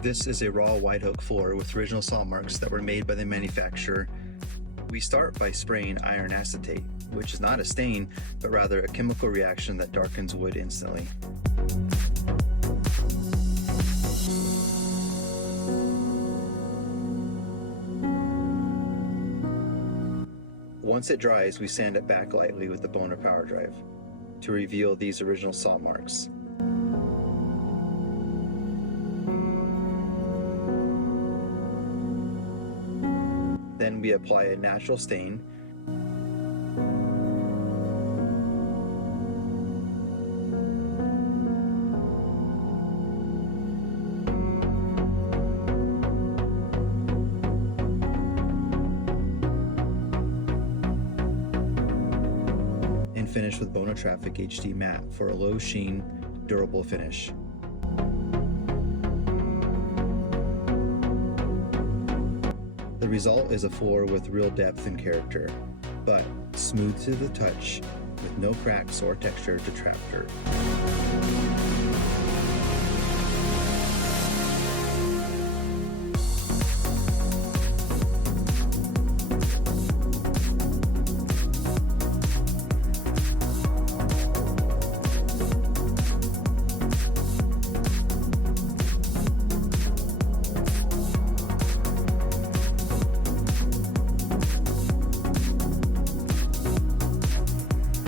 This is a raw white oak floor with original saw marks that were made by the manufacturer. We start by spraying iron acetate, which is not a stain, but rather a chemical reaction that darkens wood instantly. Once it dries, we sand it back lightly with the Bona power drive to reveal these original saw marks. Then we apply a natural stain. And finish with Bona Traffic HD matte for a low sheen, durable finish. The result is a floor with real depth and character, but smooth to the touch with no cracks or texture to trap dirt.